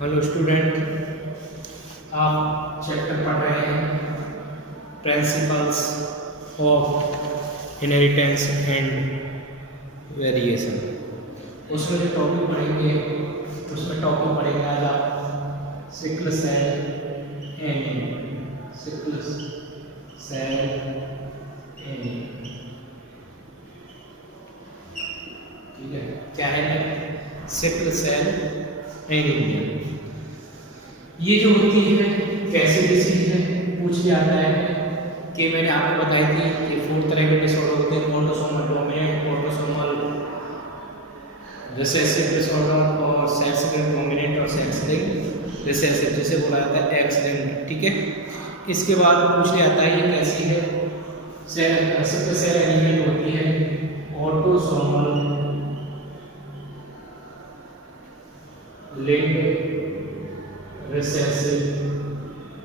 Hello student, आप chapter पढ़ रहे हैं principles of inheritance and variation. उसमें जो टॉपिक पढ़ेंगे उसमें टॉपिक पढ़ेंगे आज आप sickle cell anaemia. Sickle cell anaemia, ठीक है। क्या है सिकल सेल एनीमिया? ये जो होती है कैसे डिसीज है, पूछ लिया आता है कि मैंने आपको बताई थी कि 4 तरह के डिसऑर्डर होते हैं: autosomal dominant, autosomal recessive disorder और सेक्स लिंक्ड डोमिनेंट और सेक्स लिंक्ड रिसेसिव, जिसे बोला जाता है एक्स लिंक्ड, ठीक है। इसके बाद पूछ लिया आता है ये कैसी है। सिकल सेल एनीमिया होती है ऑटोसोमल लिंक्ड रिसेसिव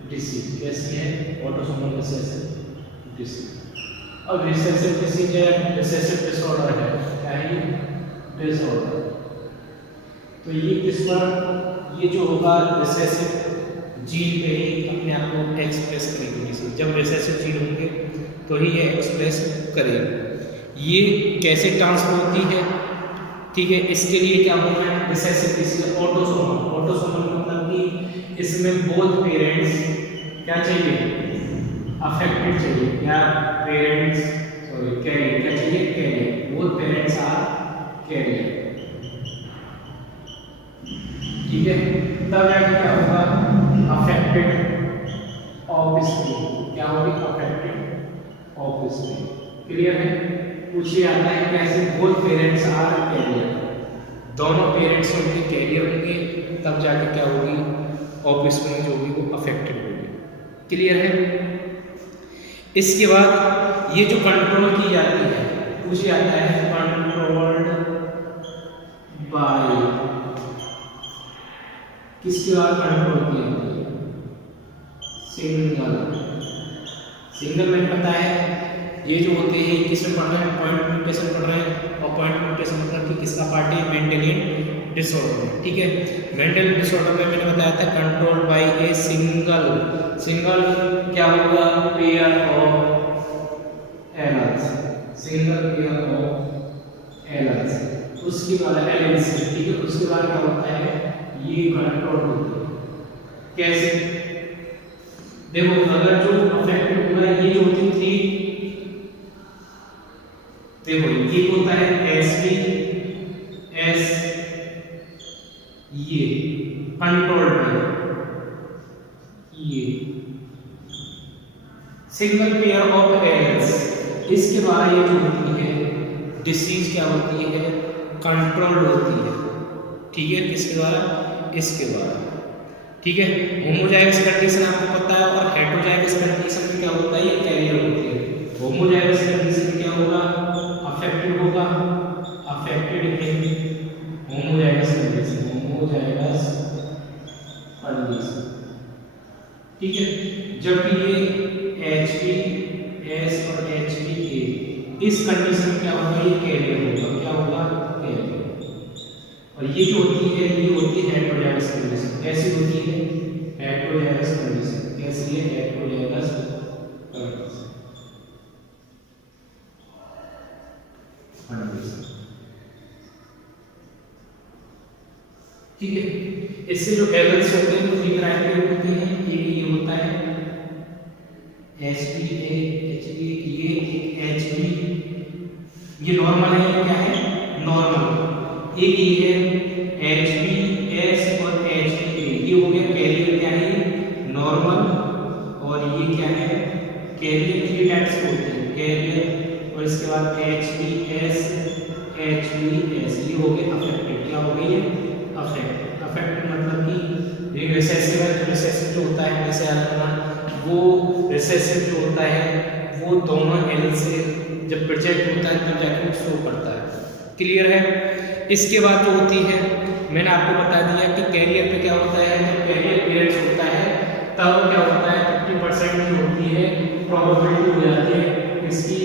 डिसीज। कैसी है? Autosomal recessive disease. अब रिसेसिव डिसीज है, रिसेसिव डिसऑर्डर है, क्या है? डिसऑर्डर। तो ये किस पर, ये जो होगा रिसेसिव जीन पे ही अपने आप को एक्सप्रेस करेगी डिसीज। जब रिसेसिव जीन होंगे तो ही ये एक्सप्रेस करेगी। ये कैसे ट्रांसफर होती है, ठीक है। इसके लिए क्या होगा? Recessive disease autosomal. ऑटोसोमल मतलब कि इसमें बोथ पेरेंट्स क्या चाहिए? अफेक्टेड चाहिए। क्या पेरेंट्स, सॉरी कैरियर, क्या चाहिए? Carrier. Both parents are carrier, ठीक है। तब जाके क्या होगा? Affected offspring. क्या होगी? Affected offspring. क्लियर है? पूछिए आता है कैसे बोथ पेरेंट्स आर कैरियर, दोनों पेरेंट्स उनके कैरियर होंगे, तब जाके क्या होगी? ऑफस्प्रिंग जो होगी वो अफेक्टेड होगी। क्लियर है? इसके बाद ये जो कंट्रोल की जाती है, पूछे जाता है कंट्रोल्ड बाय, किसके बाद कंट्रोल की जाती है? सिंगल। सिंगल में पता है ये जो होते हैं किसमें पढ़ रहे हैं? पॉइंट म्यूटेशन पढ़ रहे हैं। और पॉइंट म्यूटेशन मतलब कि किसका पार्ट है? मेंडेलियन डिसऑर्डर, ठीक है। मेंडेलियन डिसऑर्डर में मैंने बताया था control by a single. Single क्या होगा? Pair of alleles. Single pair of alleles. उसके बाद एलर्स, ठीक है। उसके बाद क्या होता है? ये कंट्रोल होती है। कैसे? देखो, अगर जो अफेक्टेड हुआ है, ये जो होती थी, देखो ये होता है एसपी एस, ये कंट्रोल्ड है, ये सिंगल पेयर ऑफ एल्स। इसके द्वारा ये जो होती है डिसीज क्या होती है? कंट्रोल्ड होती है, ठीक है। किसके द्वारा? इसके द्वारा, ठीक है। होमोजाइगस कंडीशन आपको पता है, और हेटेरोजाइगस कंडीशन में क्या होता है? ये कैरियर होती है। होमोजाइगस कंडीशन में क्या होगा? अफेक्टेड होगा, affected in homozygous condition, homozygous condition, ठीक है। जब ये HP S और HP A, इस कंडीशन में क्या होगा? ये कैरियर होगा। क्या होगा? कैरियर। और ये जो होती है ये होती है हेटेरोजाइगस कंडीशन। कैसी होती है? Heterozygous condition. कैसी है? हेटेरोजाइगस कंडीशन, ठीक है। इससे जो एल्स होते हैं वो 3 टाइप के होते हैं। एक ये होता है HPA, HPA, ये एक HB, ये नॉर्मल है। ये क्या है? नॉर्मल। एक ये है HBS और HBA, ये हो गया कैरियर। क्या है? नॉर्मल। और ये क्या है? कैरियर 3 टाइप्स के होते हैं, कैरियर। और इसके बाद HBS, HBS, ये हो गए अफेक्टेड। क्या हो गए? ये अफेक्टेड। अफेक्टेड मतलब कि रिसेसिव है, तो रिसेसिव जो होता है जैसे वो रिसेसिव जो होता है वो दोनों एल से जब प्रोजेक्ट होता है तब जाके शो करता है। क्लियर है? इसके बाद जो होती है मैंने आपको बता दिया कि कैरियर पे क्या होता है। जब कैरियर पेरेंट्स होता है तब क्या होता है? 50% जो होती है प्रोबेबिलिटी हो जाती है, इसकी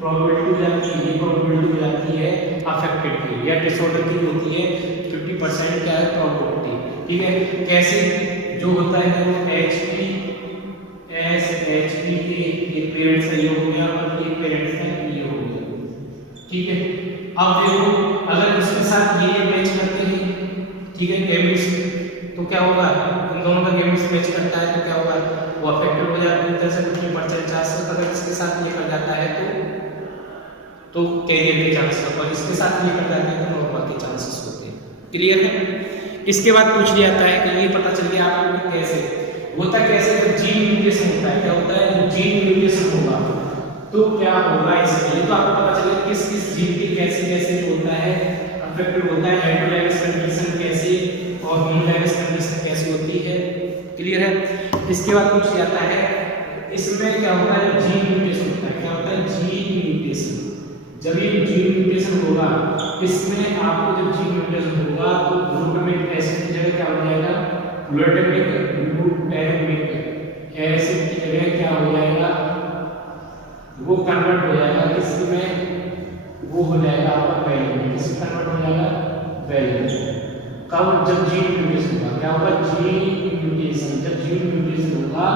प्रोबेबिलिटी हो जाती है, ये प्रोबेबिलिटी हो जाती है अफेक्टेड की या डिसऑर्डर की होती है। 50% क्या है? प्रोबेबिलिटी। ठीक है, कैसे जो होता है वो HP S HP के एक पेरेंट्स है ये हो गया और एक पेरेंट्स है ये हो गया। ठीक है, अब देखो अगर इसके साथ ये मैच करते हैं, ठीक है, गैमेट्स, तो क्या होगा, इन दोनों का गैमेट्स मैच करता है तो क्या होगा, वो अफेक्टेड हो जाता है। इधर से 50% चांसेस, अगर इसके साथ ये कर जाता है तो कैरियर के चांसेस, और इसके साथ ये कर जाता है तो नॉर्मल के चांसेस होते हैं। क्लियर है। इसके बाद पूछ लिया जाता है कि ये पता चल गया आपको कैसे होता है, कैसे जब जीन म्यूटेशन होता है, क्या होता है जब जीन म्यूटेशन होगा तो क्या होगा, इसलिए तो आपको पता चलेगा किस किस जीन के कैसे कैसे होता है अफेक्टेड होता है, हेटेरोजाइगस कंडीशन कैसे और होमोजाइगस कंडीशन कैसे होती है। क्लियर है। इसके बाद पूछ जाता है इसमें क्या होता है, जीन म्यूटेशन होता है, क्या होता है जीन म्यूटेशन। जब ये जीन म्यूटेशन होगा इसमें आपको जब जीन म्यूटेशन होगा तो ग्लूटामिक एसिड की जगह क्या हो जाएगा, ग्लूटामिक एसिड की जगह क्या हो जाएगा, वो कन्वर्ट हो जाएगा किसमें, वो हो जाएगा आपका वैलिन, किसमें कन्वर्ट हो जाएगा, वैलिन। कब, जब जीन म्यूटेशन होगा, क्या होगा जीन म्यूटेशन, जब जीन म्यूटेशन होगा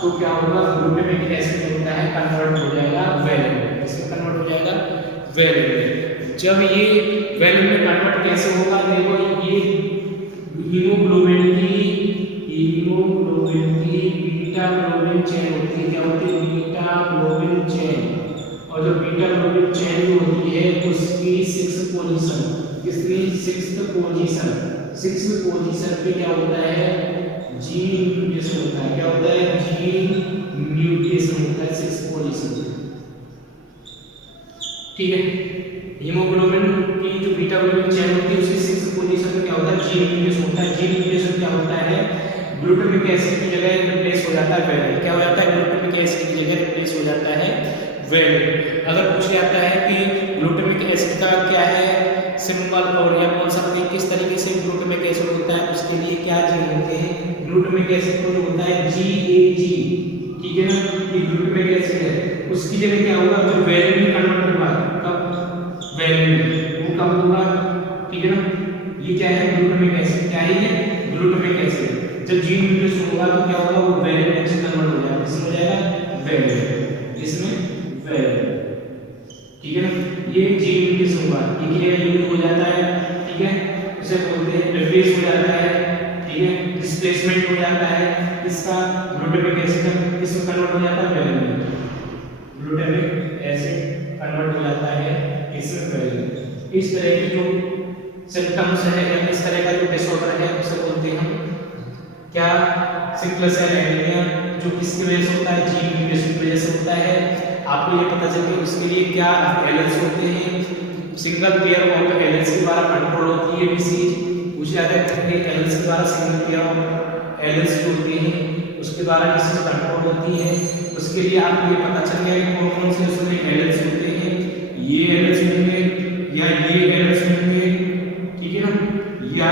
तो क्या होगा, ग्लूटामिक एसिड होता है कन्वर्ट हो जाएगा वैलिन, किसमें कन्वर्ट हो जाएगा, वैलिन में। जब ये वैलिन में कन्वर्ट कैसे होगा, देखो ये हीमोग्लोबिन की बीटा ग्लोबिन चेन होती है, क्या होती है बीटा ग्लोबिन चेन, और जो बीटा ग्लोबिन चेन जो होती है उसकी 6th पोजीशन, किसकी 6th पोजीशन पे क्या होता है, जीन म्यूटेशन होता है, क्या होता है जीन म्यूटेशन होता है 6th पोजीशन। ठीक है, हीमोग्लोबिन की जो बीटा ग्लोबिन चेन होती है उसकी 6th पोजीशन पे क्या होता है जीन म्यूटेशन होता है। जीन म्यूटेशन क्या होता है, ग्लूटामिक एसिड की जगह रिप्लेस हो जाता है वैलिन, क्या हो जाता है ग्लूटामिक एसिड की जगह रिप्लेस हो जाता है वैलिन। अगर पूछ जाता है कि ग्लूटामिक एसिड का क्या है सिंबल, और या बोल सकते हैं किस तरीके से ग्लूटामिक एसिड होता है, उसके लिए क्या जीन होते हैं, ग्लूटामिक एसिड को जो होता है GAG, ठीक है ना, ये ग्लूटामिक एसिड है, उसकी जगह क्या होगा, जो वैलिन में कन्वर्ट होगा, कब वैलिन में, वो कब होगा, ठीक है ना, ये क्या है ग्लूटामिक एसिड, क्या है ये ग्लूटामिक एसिड। जब जीन म्यूटेशन होगा तो क्या होगा, वो वैलिन में कन्वर्ट हो जाएगा, किसमें हो जाएगा, वैलिन, इसमें वैलिन, ठीक है ना, ये जीन म्यूटेशन होगा, एक जगह यूज हो जाता है, ठीक है, उसे बोलते हैं रिप्लेस हो जाता है, ठीक है, डिस्प्लेसमेंट हो जाता है, इसका ग्लूटामिक एसिड इसमें कन्वर्ट हो जाता है वैलिन में, ग्लूटामिक एसिड कन्वर्ट हो जाता है इसमें वैलिन। इस तरह की जो सिम्टम्स है या इस तरह का जो डिसऑर्डर है उसे बोलते हैं हम क्या, सिकल सेल एनीमिया, जो किसकी वजह से होता है, जीन म्यूटेशन की वजह से होता है। आपको ये पता चले उसके लिए क्या एलेल्स होते हैं, सिंगल पेयर ऑफ एलेल्स के द्वारा कंट्रोल होती है डिसीज, पूछा जाता है कि एलेल्स के द्वारा सिंगल पेयर ऑफ एलेल्स जो होते हैं उसके द्वारा डिसीज कंट्रोल होती है। उसके लिए आपको ये पता चल गया कि कौन कौन से उसमें एलेल्स होते हैं, ये एलेल्स होंगे या ये एलेल्स होंगे, ठीक है ना, या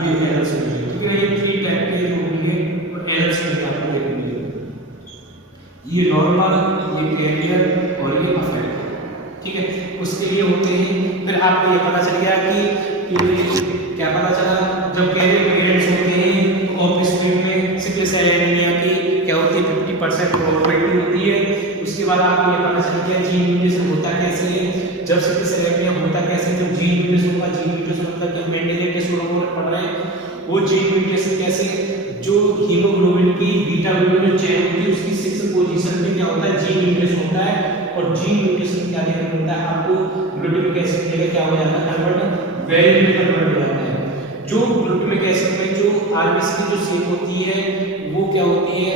ये एलेल्स होंगे, ठीक है, ये 3 टाइप के जो होंगे एलेल्स होंगे आपको देखने मिलेंगे, ये नॉर्मल, ये कैरियर और ये अफेक्ट, ठीक है, उसके लिए होते हैं। फिर आपको ये पता चल गया कि क्या पता चला, जब कैरियर पेरेंट्स होते हैं तो ऑफस्प्रिंग में सिकल सेल एनीमिया की क्या होती है 50% प्रोबेबिलिटी होती है। उसके बाद आपको ये पता चल गया जीन म्यूटेशन होता कैसे है, जब सिकल सेल एनीमिया होता कैसे, जब जीन म्यूटेशन होगा, जीन म्यूटेशन मतलब जब मेंडेलियन डिसऑर्डर पढ़ रहे हैं वो जीन म्यूटेशन कैसे, जो हीमोग्लोबिन की बीटा ग्लोबिन चेन होती है उसकी 6th पोजीशन पे क्या होता है जीन म्यूटेशन होता है, और जीन म्यूटेशन क्या देखने को मिलता है आपको, ग्लूटामिक एसिड की जगह क्या हो जाता है कन्वर्ट वैलिन में कन्वर्ट हो जाता है। जो ग्लूटामिक एसिड में जो आरबीसी की जो शेप होती है वो क्या होती है,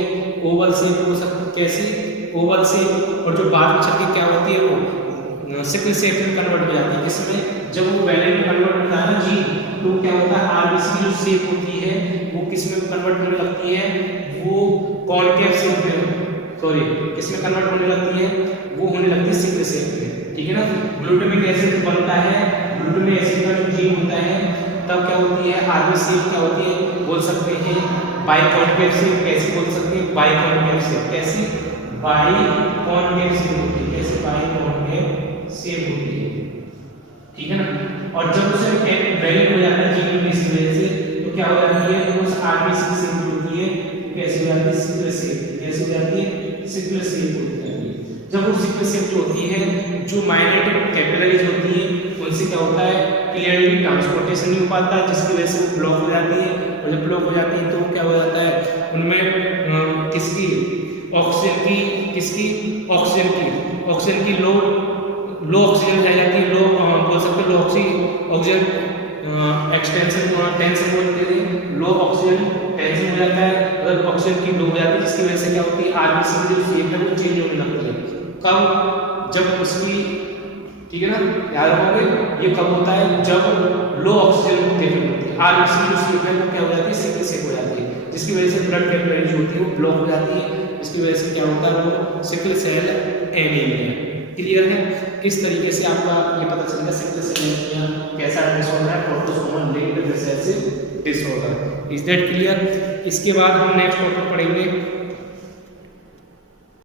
ओवल शेप हो सकती है, कैसी ओवल शेप, और जो बाद में चल के क्या होती है वो सिकल शेप में कन्वर्ट हो जाती है, किसमें, जब वो वैलिन में कन्वर्ट होता है ना जीन, तो क्या होता है आरबीसी की जो शेप होती है वो किसमें कन्वर्ट होने लगती है, वो कॉनकेव शेप में, सॉरी किसमें कन्वर्ट होने लगती है, वो होने लगती है सिकल शेप में, ठीक है ना। ग्लूटामिक एसिड बनता है, ग्लूटामिक एसिड का जो जीन होता है तब क्या होती है आरबीसी क्या होती है, बोल सकते हैं बाइकॉन्केव शेप, कैसे बोल सकते हैं बाइकॉन्केव शेप, कैसी बाइकॉन्केव शेप होती है, कैसे बाइकॉन्केव शेप होती है, ठीक है ना। और जब उसे वैलिड हो जाता है जीन की वजह से तो क्या हो जाती है, उस आरबीसी की शेप होती है कैसे हो जाती है, सिक्वेंस शेप, कैसे हो जाती है, सिक्वेंस शेप हो जाती है। जब वो सिक्वेंस शेप होती है, जो माइनर कैपिलरीज होती है उनसे क्या होता है, क्लियरली ट्रांसपोर्टेशन नहीं हो पाता, जिसकी वजह से वो ब्लॉक हो जाती है। और जब ब्लॉक हो जाती है तो क्या हो जाता है, उनमें किसकी ऑक्सीजन की लो ऑक्सीजन रह जाती है, लो बोल सकते हैं, लो ऑक्सीजन एक्सटेंशन टेंशन बोलते हैं, लो ऑक्सीजन टेंशन हो जाता है। अगर ऑक्सीजन की लो हो जाती है जिसकी वजह से क्या होती है, आरबीसी की जो शेप है वो चेंज होने लगती है। कब, जब उसकी, ठीक है ना, याद रखोगे, ये कब होता है, जब लो ऑक्सीजन लेवल होती है, आरबीसी की जो शेप है वो क्या हो जाती है, सिक्वेंस शेप हो जाती है, जिसकी वजह से ब्लड कैपिलरी होती है वो ब्लॉक हो जाती है, इसकी वजह से क्या होता है, वो सिकल सेल एनीमिया। क्लियर है? इस तरीके से आपका ये पता चल गया सिकल सेल एनीमिया कैसा डिसऑर्डर है, autosomal linked recessive disorder. Is that clear? इसके बाद हम नेक्स्ट टॉपिक पढ़ेंगे